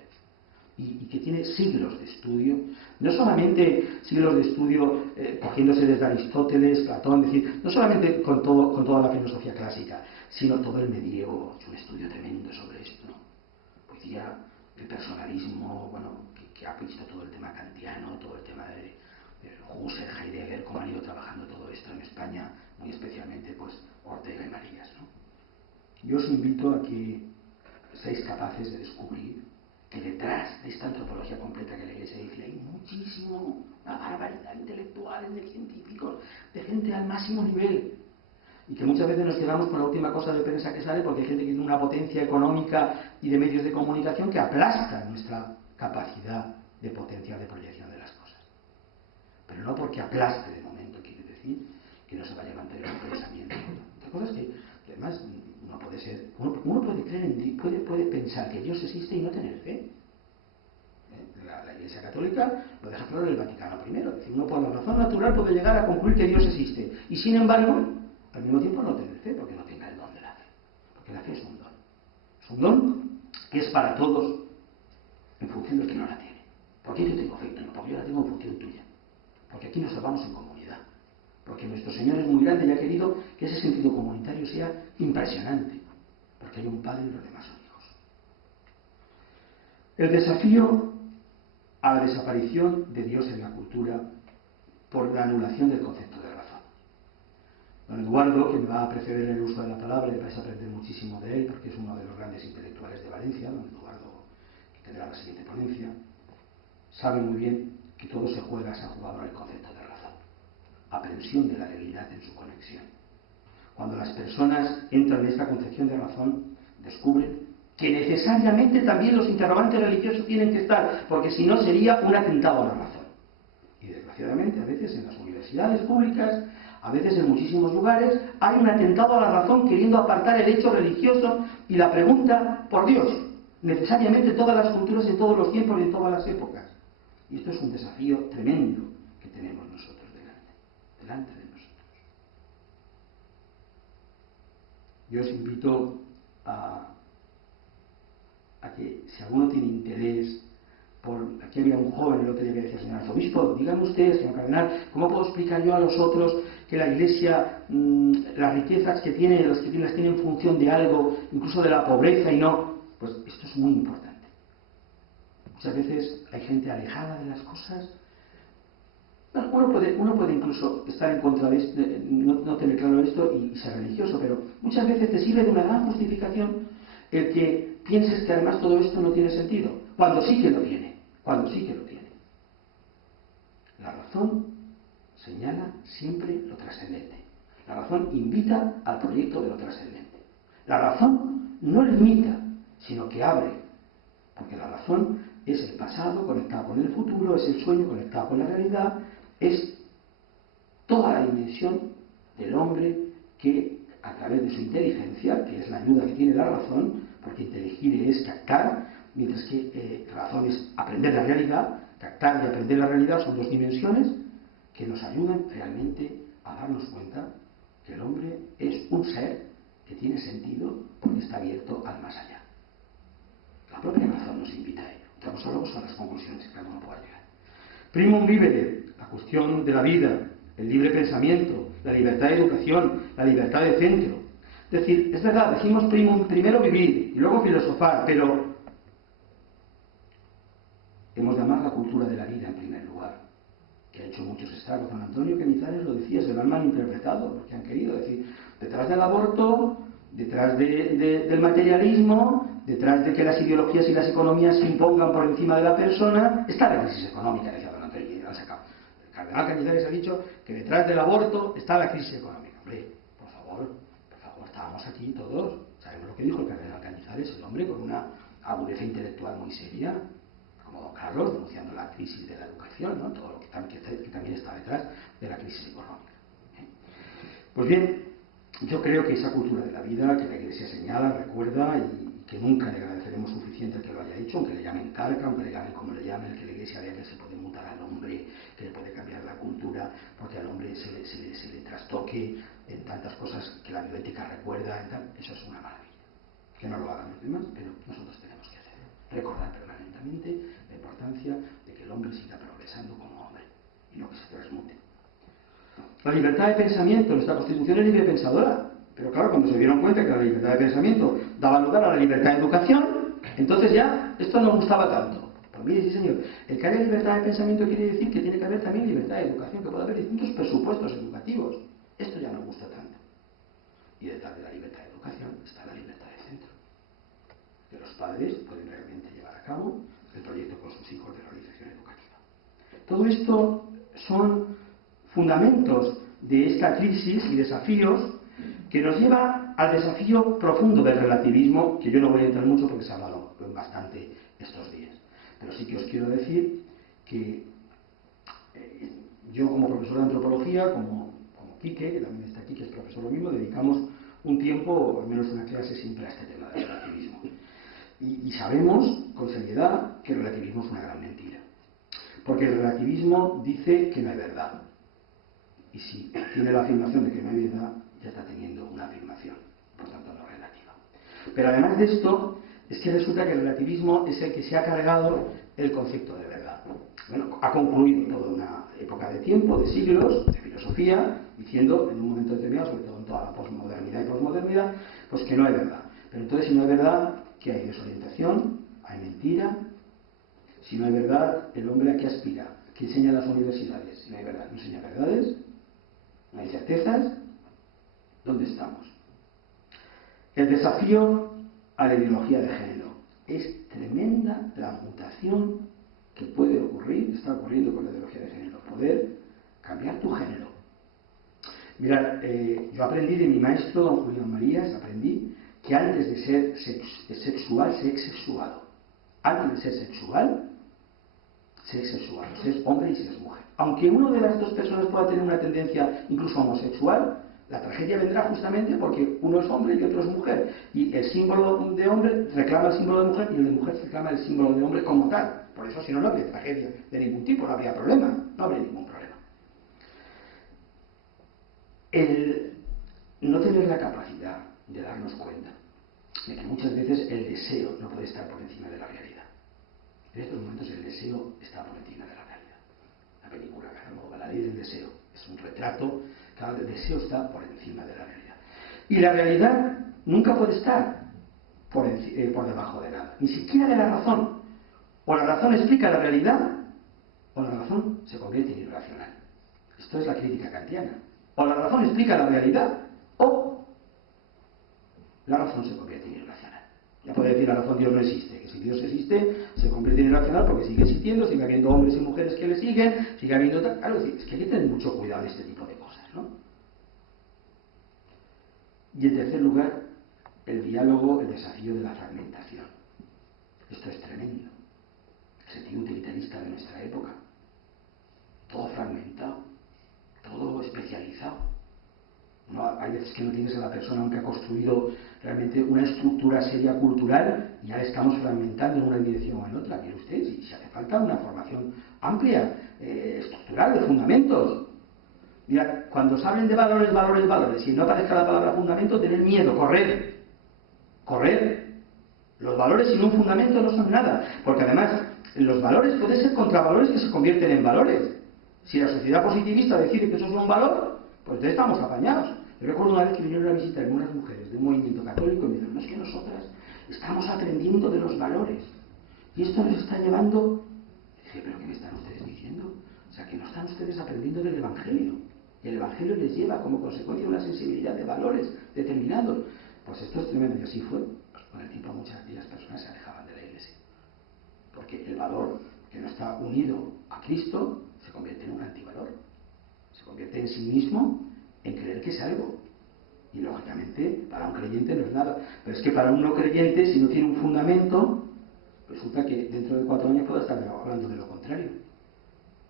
y que tiene siglos de estudio, no solamente siglos de estudio cogiéndose desde Aristóteles, Platón, es decir, no solamente con toda la filosofía clásica, sino todo el medievo, es un estudio tremendo sobre esto, ¿no? Pues ya el personalismo, bueno, que ha visto todo el tema kantiano, todo el tema de Husserl, Heidegger, cómo han ido trabajando todo esto en España, muy especialmente pues Ortega y Marías, ¿no? Yo os invito a que seáis capaces de descubrir que detrás de esta antropología completa que la Iglesia dice hay muchísimo, una barbaridad de intelectuales, de científicos, de gente al máximo nivel, y que muchas veces nos quedamos con la última cosa de prensa que sale porque hay gente que tiene una potencia económica y de medios de comunicación que aplasta nuestra capacidad de potencial de proyección de las cosas. Pero no porque aplaste de momento quiere decir que no se vaya a mantener un pensamiento. Otra cosa es que además uno puede creer en Dios, puede pensar que Dios existe y no tener fe. La Iglesia Católica lo deja claro en el Vaticano I. Es decir, uno por la razón natural puede llegar a concluir que Dios existe y sin embargo al mismo tiempo no tener fe porque no tenga el don de la fe. Porque la fe es un don. Es un don que es para todos en función del que no la tiene. ¿Por qué yo tengo fe? No, porque yo la tengo en función tuya. Porque aquí nos salvamos en comunidad. Porque nuestro Señor es muy grande y ha querido que ese sentido comunitario sea impresionante. Porque hay un Padre y los demás son hijos. El desafío a la desaparición de Dios en la cultura por la anulación del concepto de razón. Don Eduardo, que me va a preceder en el uso de la palabra, y vais a aprender muchísimo de él, porque es uno de los grandes intelectuales de Valencia, don Eduardo, que tendrá la siguiente ponencia, sabe muy bien que todo se juega, se ha jugado en el concepto de razón. Aprehensión de la realidad en su conexión. Cuando las personas entran en esta concepción de razón, descubren que necesariamente también los interrogantes religiosos tienen que estar, porque si no sería un atentado a la razón. Y desgraciadamente, a veces en las universidades públicas, a veces en muchísimos lugares, hay un atentado a la razón queriendo apartar el hecho religioso y la pregunta por Dios, necesariamente en todas las culturas, en todos los tiempos y en todas las épocas. Y esto es un desafío tremendo que tenemos nosotros delante de nosotros. Yo os invito a que si alguno tiene interés aquí había un joven el otro día que decía, señor arzobispo, dígame usted, señor cardenal, ¿cómo puedo explicar yo a los otros que la Iglesia, las riquezas que tiene, las tiene en función de algo, incluso de la pobreza y no? Pues esto es muy importante. Muchas veces hay gente alejada de las cosas. Uno puede incluso estar en contra de esto, no tener claro esto y ser religioso, pero muchas veces te sirve de una gran justificación el que pienses que además todo esto no tiene sentido, cuando sí que lo tiene. La razón señala siempre lo trascendente. La razón invita al proyecto de lo trascendente. La razón no limita, sino que abre. Porque la razón es el pasado conectado con el futuro, es el sueño conectado con la realidad, es toda la dimensión del hombre que, a través de su inteligencia, que es la ayuda que tiene la razón, porque inteligir es captar, mientras que razón es aprender la realidad. Captar y aprender la realidad son dos dimensiones que nos ayudan realmente a darnos cuenta que el hombre es un ser que tiene sentido porque está abierto al más allá. La propia razón nos invita a ello. Entramos luego a las conclusiones que cada uno pueda llegar. Primum vivere, la cuestión de la vida, el libre pensamiento, la libertad de educación, la libertad de centro. Es decir, es verdad, decimos primero vivir y luego filosofar, pero hemos de amar la cultura de la vida en primer lugar, que ha hecho muchos estragos. Don Antonio Cañizares lo decía, se lo han malinterpretado, porque han querido decir, detrás del aborto, detrás del materialismo, detrás de que las ideologías y las economías se impongan por encima de la persona, está la crisis económica, decía don Antonio, y lo han sacado. El cardenal Cañizares ha dicho que detrás del aborto está la crisis económica. Hombre, por favor, estábamos aquí todos, sabemos lo que dijo el cardenal Cañizares, el hombre con una agudeza intelectual muy seria, como don Carlos, denunciando la crisis de la educación, ¿no? Todo lo que también está detrás de la crisis económica. Pues bien, yo creo que esa cultura de la vida que la Iglesia señala, recuerda y que nunca le agradeceremos suficiente que lo haya hecho, aunque le llamen carca, aunque le llamen como le llamen, que la Iglesia vea que se puede mutar al hombre, que le puede cambiar la cultura, porque al hombre se le trastoque en tantas cosas que la bioética recuerda, eso es una maravilla. Que no lo hagan los demás, pero nosotros tenemos que hacerlo. Recordar permanentemente la importancia de que el hombre siga progresando como hombre y no que se transmute. La libertad de pensamiento, nuestra Constitución es libre pensadora, pero claro, cuando se dieron cuenta que la libertad de pensamiento daba lugar a la libertad de educación, entonces ya esto no gustaba tanto. Pues mire, sí señor, el que haya libertad de pensamiento quiere decir que tiene que haber también libertad de educación, que puede haber distintos presupuestos educativos. Esto ya no gusta tanto. Y detrás de la libertad de educación está la libertad de centro. Que los padres pueden realmente llevar a cabo el proyecto con sus hijos de realización educativa. Todo esto son fundamentos de esta crisis y desafíos que nos lleva al desafío profundo del relativismo, que yo no voy a entrar mucho porque se ha hablado bastante estos días. Pero sí que os quiero decir que yo como profesor de antropología, como Quique, que también está aquí, que es profesor lo mismo, dedicamos un tiempo, o al menos una clase, siempre a este tema del relativismo. Y sabemos con seriedad que el relativismo es una gran mentira. Porque el relativismo dice que no hay verdad. Y si tiene la afirmación de que no hay verdad, ya está teniendo una afirmación, por tanto no relativa. Pero además de esto, es que resulta que el relativismo es el que se ha cargado el concepto de verdad. Bueno, ha concluido toda una época de tiempo, de siglos, de filosofía, diciendo en un momento determinado, sobre todo en toda la posmodernidad y posmodernidad, pues que no hay verdad. Pero entonces, si no hay verdad, ¿qué hay? Desorientación, hay mentira. Si no hay verdad, ¿el hombre a qué aspira? ¿Qué enseñan las universidades? Si no hay verdad, ¿no enseña verdades? ¿No hay certezas? ¿Dónde estamos? El desafío a la ideología de género. Es tremenda la mutación que puede ocurrir, está ocurriendo con la ideología de género. Poder cambiar tu género. Mirad, yo aprendí de mi maestro, don Julián Marías, aprendí que antes de ser sexual, se es sexuado. Antes de ser sexual, se es sexual. Se es hombre y se es mujer. Aunque una de las dos personas pueda tener una tendencia incluso homosexual, la tragedia vendrá justamente porque uno es hombre y otro es mujer. Y el símbolo de hombre reclama el símbolo de mujer y el de mujer reclama el símbolo de hombre como tal. Por eso, si no, no habría tragedia de ningún tipo, no habría problema. No habría ningún problema. El no tener la capacidad de darnos cuenta de que muchas veces el deseo no puede estar por encima de la realidad. En estos momentos el deseo está por encima de la realidad. La película Casanova, la ley del deseo, es un retrato, claro, el deseo está por encima de la realidad. Y la realidad nunca puede estar por debajo de nada, ni siquiera de la razón. O la razón explica la realidad, o la razón se convierte en irracional. Esto es la crítica kantiana. O la razón explica la realidad, o la razón se convierte en irracional. Ya puede decir la razón Dios no existe, que si Dios existe se convierte en irracional porque sigue existiendo, sigue habiendo hombres y mujeres que le siguen, sigue habiendo tal. Claro, es que hay que tener mucho cuidado de este tipo de cosas, ¿no? Y en tercer lugar, el diálogo, el desafío de la fragmentación. Esto es tremendo. El sentido utilitarista de nuestra época. Todo fragmentado, todo especializado. No, hay veces que no tienes a la persona aunque ha construido realmente una estructura seria cultural y ya la estamos fragmentando en una dirección o en otra. Mire usted, si hace falta una formación amplia, estructural, de fundamentos. Mira, cuando se hablen de valores, si no aparezca la palabra fundamento, tener miedo, correr. Los valores sin un fundamento no son nada, porque además los valores pueden ser contravalores que se convierten en valores. Si la sociedad positivista decide que eso es un valor, pues entonces estamos apañados. Yo recuerdo una vez que vinieron a visitarme unas mujeres de un movimiento católico y me dijeron, no, es que nosotras estamos aprendiendo de los valores y esto nos está llevando. Y dije, ¿pero qué me están ustedes diciendo? O sea, que no están ustedes aprendiendo del Evangelio. Y el Evangelio les lleva como consecuencia una sensibilidad de valores determinados. Pues esto es tremendo, y así fue. Pues con el tiempo muchas de aquellas personas se alejaban de la Iglesia. Porque el valor que no está unido a Cristo se convierte en un antivalor. Se convierte en sí mismo en creer que es algo. Y lógicamente, para un creyente no es nada. Pero es que para un no creyente, si no tiene un fundamento, resulta que dentro de 4 años puede estar hablando de lo contrario.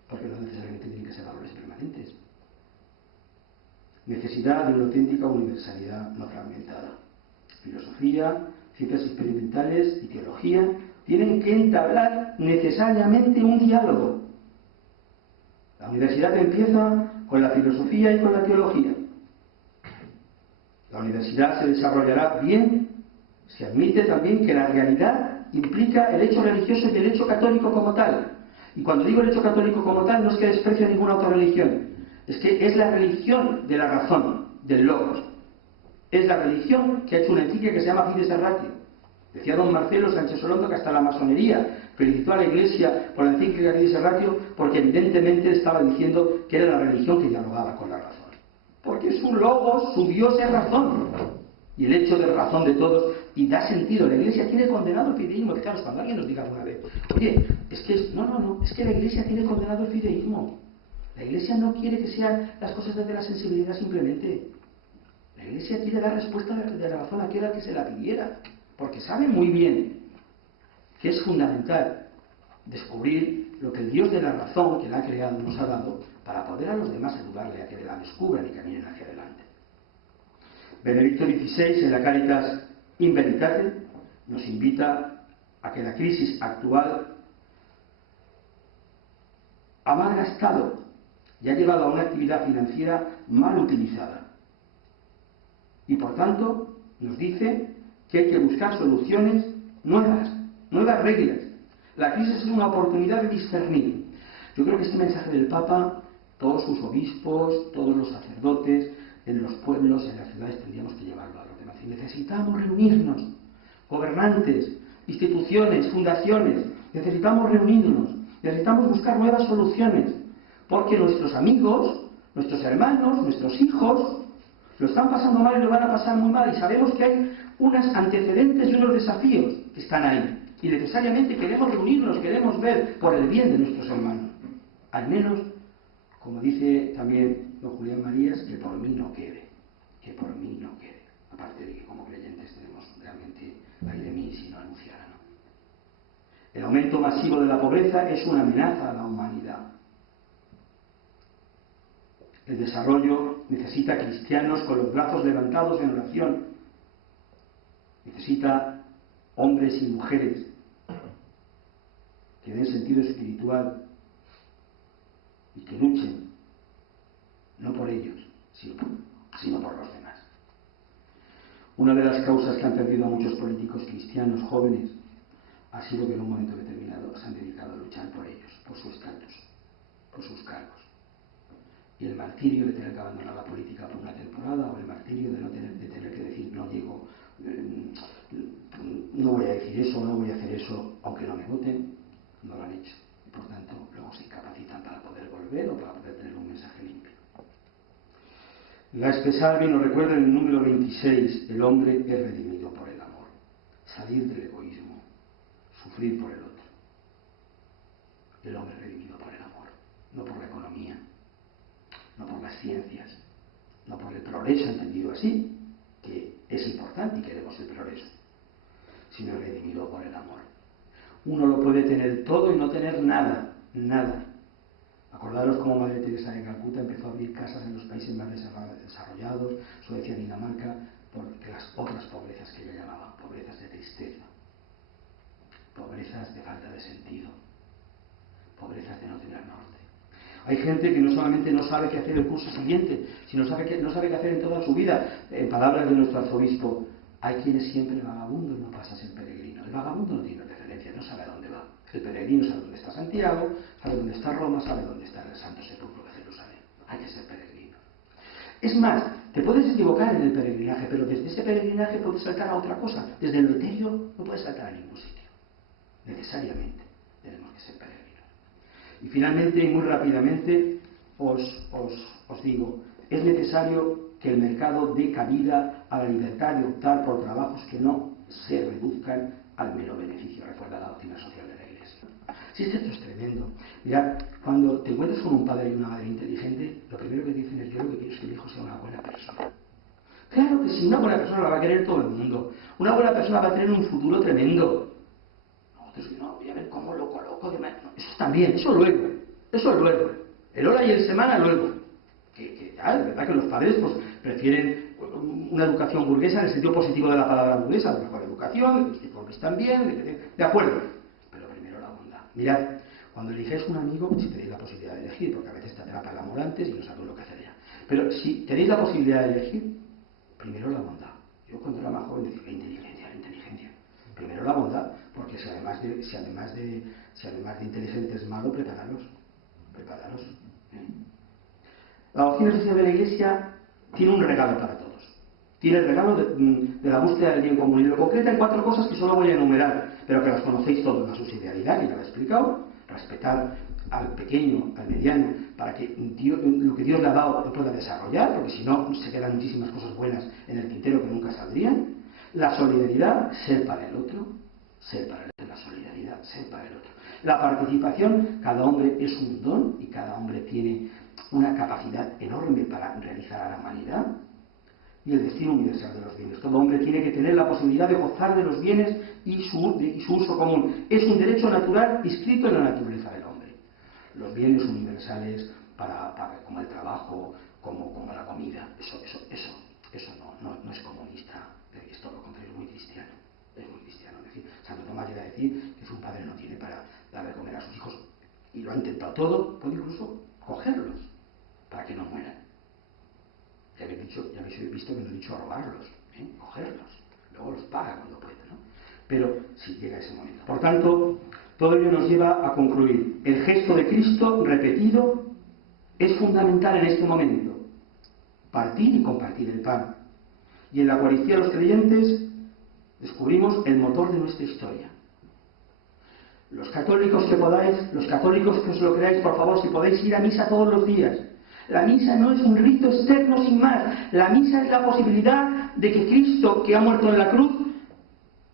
Porque no necesariamente tienen que ser valores permanentes. Necesidad de una auténtica universalidad no fragmentada. Filosofía, ciencias experimentales y teología tienen que entablar necesariamente un diálogo. La universidad empieza con la filosofía y con la teología. La universidad se desarrollará bien, se admite también que la realidad implica el hecho religioso y el hecho católico como tal. Y cuando digo el hecho católico como tal, no es que desprecie ninguna otra religión, es que es la religión de la razón, del logos. Es la religión que ha hecho una encíclica que se llama Fides et Ratio. Decía don Marcelo Sánchez Orondo que hasta la masonería felicitó a la Iglesia por la encíclica Fides et Ratio, porque evidentemente estaba diciendo que era la religión que dialogaba con la razón. Porque su logos, su Dios es razón. Y el hecho de razón de todos, y da sentido. La Iglesia tiene condenado el fideísmo. Fijaros, cuando alguien nos diga alguna vez, oye, es que es que la Iglesia tiene condenado el fideísmo. La Iglesia no quiere que sean las cosas desde la sensibilidad simplemente. La Iglesia quiere dar respuesta de la razón a aquel que se la pidiera, porque sabe muy bien que es fundamental descubrir lo que el Dios de la razón que la ha creado nos ha dado para poder a los demás ayudarle a que la descubran y caminen hacia adelante. Benedicto XVI, en la Caritas in Veritate, nos invita a que la crisis actual ha malgastado y ha llevado a una actividad financiera mal utilizada. Y por tanto, nos dice que hay que buscar soluciones nuevas reglas. La crisis es una oportunidad de discernir. Yo creo que este mensaje del Papa, todos sus obispos, todos los sacerdotes, en los pueblos, en las ciudades, tendríamos que llevarlo a los demás. Y necesitamos reunirnos, gobernantes, instituciones, fundaciones, necesitamos reunirnos, necesitamos buscar nuevas soluciones, porque nuestros amigos, nuestros hermanos, nuestros hijos, lo están pasando mal y lo van a pasar muy mal, y sabemos que hay unos antecedentes y unos desafíos que están ahí, y necesariamente queremos reunirnos, queremos ver por el bien de nuestros hermanos. Al menos, como dice también don Julián Marías, que por mí no quede, que por mí no quede. Aparte de que como creyentes tenemos realmente ay de mí si no anunciara, ¿no? El aumento masivo de la pobreza es una amenaza a la humanidad. El desarrollo necesita cristianos con los brazos levantados en oración. Necesita hombres y mujeres que den sentido espiritual y que luchen, no por ellos, sino por los demás. Una de las causas que han perdido a muchos políticos cristianos jóvenes ha sido que en un momento determinado se han dedicado a luchar por ellos, por su estatus, por sus cargos. Y el martirio de tener que abandonar la política por una temporada, o el martirio de tener que decir no llego, no voy a decir eso, no voy a hacer eso, aunque no me voten, no lo han hecho. Y por tanto, luego se incapacitan para poder volver o para poder tener un mensaje limpio. La Espesalvi nos recuerda en el número 26, el hombre es redimido por el amor. Salir del egoísmo, sufrir por el otro. El hombre es redimido por el amor, no por la economía, no por las ciencias, no por el progreso entendido así, que es importante y queremos el progreso, sino redimido por el amor. Uno lo puede tener todo y no tener nada, nada. Acordaros cómo Madre Teresa de Calcuta empezó a abrir casas en los países más desarrollados, Suecia, Dinamarca, porque las otras pobrezas que ella llamaba, pobrezas de tristeza, pobrezas de falta de sentido, pobrezas de no tener norte. Hay gente que no solamente no sabe qué hacer el curso siguiente, sino no sabe qué hacer en toda su vida. En palabras de nuestro arzobispo, hay quienes siempre vagabundo y no pasa a ser peregrino. El vagabundo no tiene referencia, no sabe a dónde va. El peregrino sabe dónde está Santiago, sabe dónde está Roma, sabe dónde está el Santo Sepulcro de Jerusalén. Hay que ser peregrino. Es más, te puedes equivocar en el peregrinaje, pero desde ese peregrinaje puedes saltar a otra cosa. Desde el etéreo no puedes saltar a ningún sitio. Necesariamente tenemos que ser peregrinos. Y finalmente, y muy rápidamente, os digo, es necesario que el mercado dé cabida a la libertad de optar por trabajos que no se reduzcan al mero beneficio. Recuerda la doctrina social de la Iglesia. Si es que esto es tremendo. Mirad, cuando te encuentras con un padre y una madre inteligente, lo primero que dicen es: yo lo que quiero es que mi hijo sea una buena persona. Claro que sí, una buena persona la va a querer todo el mundo. Una buena persona va a tener un futuro tremendo. No, voy a ver cómo lo coloco de manera. No, eso también, eso luego. El hora y el semana luego. Que es verdad que los padres pues prefieren una educación burguesa en el sentido positivo de la palabra burguesa, la mejor educación, los uniformes también, de acuerdo. Pero primero la bondad. Mirad, cuando eliges un amigo, si tenéis la posibilidad de elegir, porque a veces te atrapa el amor antes y no sabes lo que hacer ya. Pero si tenéis la posibilidad de elegir, primero la bondad. Yo cuando era más joven decía la inteligencia. Primero la bondad, porque si además de inteligente es malo, prepararos. La doctrina social de la Iglesia tiene un regalo para todos. Tiene el regalo de la búsqueda del bien común y lo concreta en 4 cosas que solo voy a enumerar, pero que las conocéis todos. La subsidiariedad, que ya lo he explicado, respetar al pequeño, al mediano, para que lo que Dios le ha dado lo pueda desarrollar, porque si no se quedan muchísimas cosas buenas en el tintero que nunca saldrían. La solidaridad, ser para el otro, la solidaridad, ser para el otro. La participación, cada hombre es un don y cada hombre tiene una capacidad enorme para realizar a la humanidad. Y el destino universal de los bienes. Todo hombre tiene que tener la posibilidad de gozar de los bienes y su uso común. Es un derecho natural inscrito en la naturaleza del hombre. Los bienes universales como el trabajo, como la comida, eso no es comunista, es todo lo contrario, es muy cristiano. Es muy cristiano. Es decir, Santo Tomás llega a decir que si un padre no tiene para darle de comer a sus hijos y lo ha intentado todo, puede incluso cogerlos para que no mueran. Ya habéis visto que no he dicho robarlos, cogerlos, luego los paga cuando puede, ¿no? Pero si llega ese momento. Por tanto, todo ello nos lleva a concluir. El gesto de Cristo repetido es fundamental en este momento. Partir y compartir el pan. Y en la Eucaristía los creyentes descubrimos el motor de nuestra historia. Los católicos que os lo creáis, por favor, si podéis ir a misa todos los días. La misa no es un rito externo sin más. La misa es la posibilidad de que Cristo, que ha muerto en la cruz,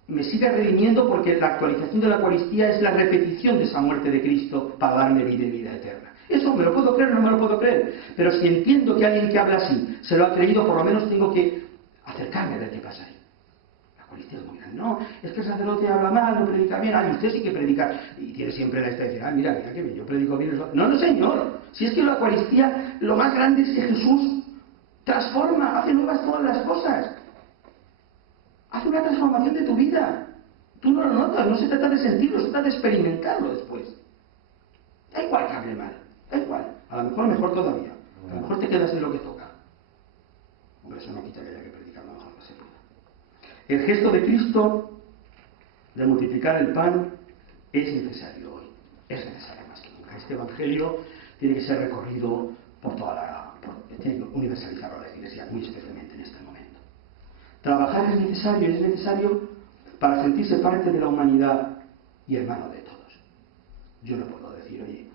me siga redimiendo, porque la actualización de la Eucaristía es la repetición de esa muerte de Cristo para darme vida y vida eterna. Eso me lo puedo creer o no me lo puedo creer. Pero si entiendo que alguien que habla así se lo ha creído, por lo menos tengo que acercarme a ver qué pasa ahí. La Eucaristía es muy grande. No, es que el sacerdote habla mal, no predica bien. Ay, usted sí que predica. Y tiene siempre la esta de decir, mira que bien, yo predico bien. No, señor. Si es que la Eucaristía, lo más grande es que Jesús transforma, hace nuevas todas las cosas. Hace una transformación de tu vida. Tú no lo notas, no se trata de sentirlo, se trata de experimentarlo después. Da igual que hable mal, da igual. A lo mejor todavía. A lo mejor te quedas en lo que toca. Hombre, eso no quita que haya que predicar, a lo mejor no se puede. El gesto de Cristo de multiplicar el pan es necesario hoy. Es necesario más que nunca. Este Evangelio tiene que ser recorrido tiene que universalizarlo la Iglesia, muy especialmente en este momento. Trabajar es necesario para sentirse parte de la humanidad y hermano de todos. Yo no puedo decir, oye,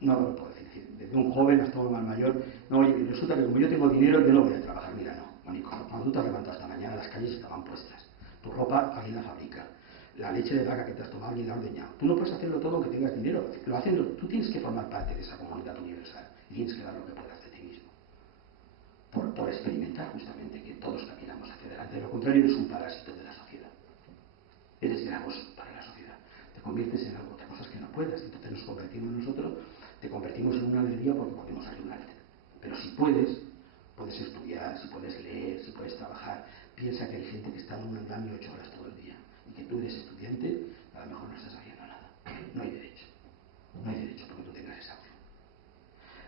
no lo puedo decir, desde un joven hasta un más mayor, no, oye, resulta que como yo tengo dinero, yo no voy a trabajar. Mira, no, Mónico, cuando tú te has levantado esta mañana, las calles estaban puestas, tu ropa alguien la fabrica, la leche de vaca que te has tomado alguien la ha ordeñado. Tú no puedes hacerlo todo aunque tengas dinero, tú tienes que formar parte de esa comunidad universal y tienes que dar lo que puedas de ti mismo. Por experimentar justamente que todos caminamos hacia adelante. De lo contrario, eres un parásito de la sociedad. Eres gravoso para la sociedad. Te conviertes en algo, de cosas que no puedas. Entonces nos convertimos nosotros, te convertimos en una alegría porque podemos ayudarte. Pero si puedes estudiar, si puedes leer, si puedes trabajar. Piensa que hay gente que está en un andamio 8 horas todo el día y que tú eres estudiante, a lo mejor no estás haciendo nada. No hay derecho. No hay derecho porque tú tengas esa opción.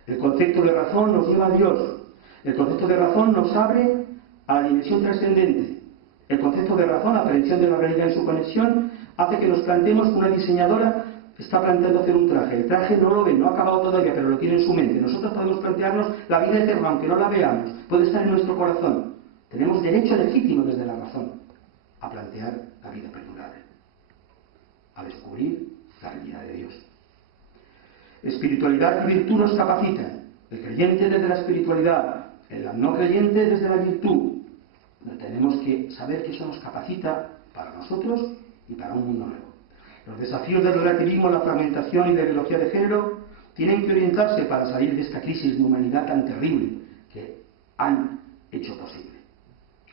El concepto de razón nos lleva a Dios. El concepto de razón nos abre a la dimensión trascendente. El concepto de razón, la aprehensión de la realidad en su conexión, hace que nos planteemos que una diseñadora está planteando hacer un traje. El traje no lo ve, no ha acabado todavía, pero lo tiene en su mente. Nosotros podemos plantearnos la vida eterna, aunque no la veamos. Puede estar en nuestro corazón. Tenemos derecho legítimo desde la razón a plantear la vida perdurable, a descubrir la realidad de Dios. Espiritualidad y virtud nos capacitan. El creyente desde la espiritualidad, el no creyente desde la virtud. Tenemos que saber que eso nos capacita para nosotros y para un mundo nuevo. Los desafíos del relativismo, la fragmentación y la ideología de género tienen que orientarse para salir de esta crisis de humanidad tan terrible que han hecho posible.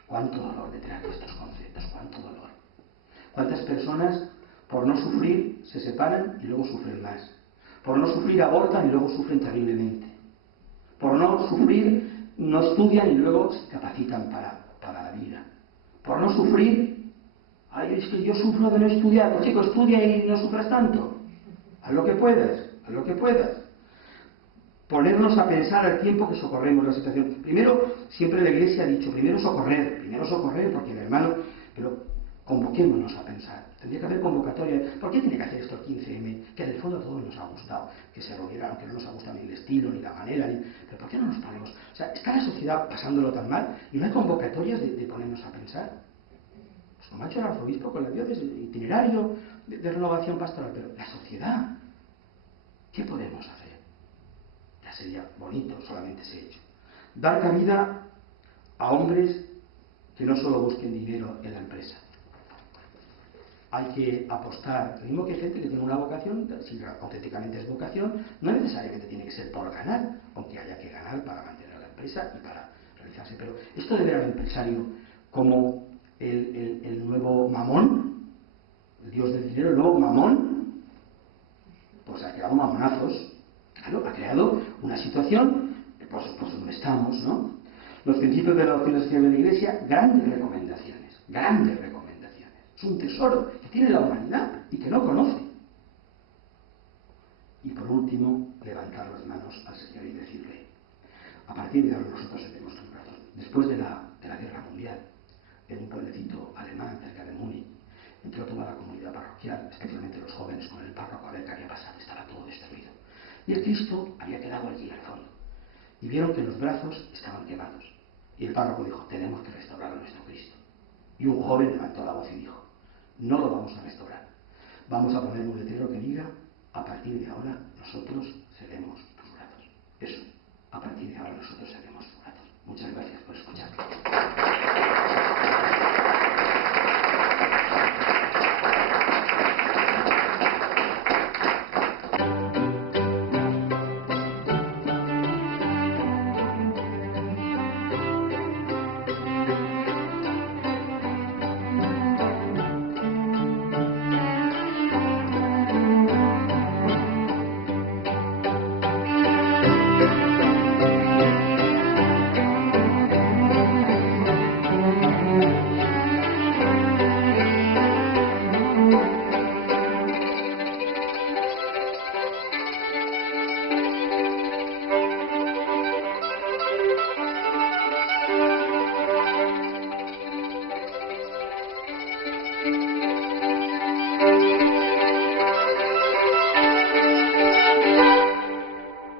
Cuánto dolor detrás de estos conceptos, cuánto dolor. Cuántas personas por no sufrir se separan y luego sufren más. Por no sufrir abortan y luego sufren terriblemente. Por no sufrir no estudian y luego se capacitan para la vida. Por no sufrir, ay, es que yo sufro de no estudiar. Pues chico, estudia y no sufras tanto. Haz lo que puedas, haz lo que puedas. Ponernos a pensar al tiempo que socorremos la situación. Primero, siempre la Iglesia ha dicho, primero socorrer, porque el hermano, pero convoquémonos a pensar. Tendría que haber convocatoria. ¿Por qué tiene que hacer esto el 15M? Que en el fondo a todos nos ha gustado. Que se reuniera, aunque no nos ha gustado ni el estilo, ni la manera, pero ¿por qué no nos ponemos? O sea, está la sociedad pasándolo tan mal y no hay convocatorias de ponernos a pensar. Pues como ha hecho el arzobispo con la diócesis, el itinerario de renovación pastoral, pero la sociedad, ¿qué podemos hacer? Ya sería bonito solamente ese hecho. Dar cabida a hombres que no solo busquen dinero en la empresa. Hay que apostar, lo mismo que gente que tiene una vocación, si auténticamente es vocación, no necesariamente tiene que ser por ganar, aunque haya que ganar para mantener la empresa y para realizarse. Pero esto de ver al empresario como el nuevo mamón, el dios del dinero, el nuevo mamón, pues ha creado mamonazos. Claro, ha creado una situación, pues donde estamos, ¿no? Los principios de la doctrina social de la Iglesia, grandes recomendaciones, grandes recomendaciones. Es un tesoro que tiene la humanidad y que no conoce. Y por último, levantar las manos al Señor y decirle, a partir de ahora nosotros seremos tus brazos. Después de la Guerra Mundial, en un pueblecito alemán cerca de Múnich, entró toda la comunidad parroquial, especialmente los jóvenes, con el párroco a ver qué había pasado, estaba todo destruido. Y el Cristo había quedado allí al fondo. Y vieron que los brazos estaban quemados. Y el párroco dijo, tenemos que restaurar a nuestro Cristo. Y un joven levantó la voz y dijo, no lo vamos a restaurar. Vamos a poner un letrero que diga, a partir de ahora nosotros seremos tus brazos. Eso, a partir de ahora nosotros seremos tus brazos. Muchas gracias por escucharme.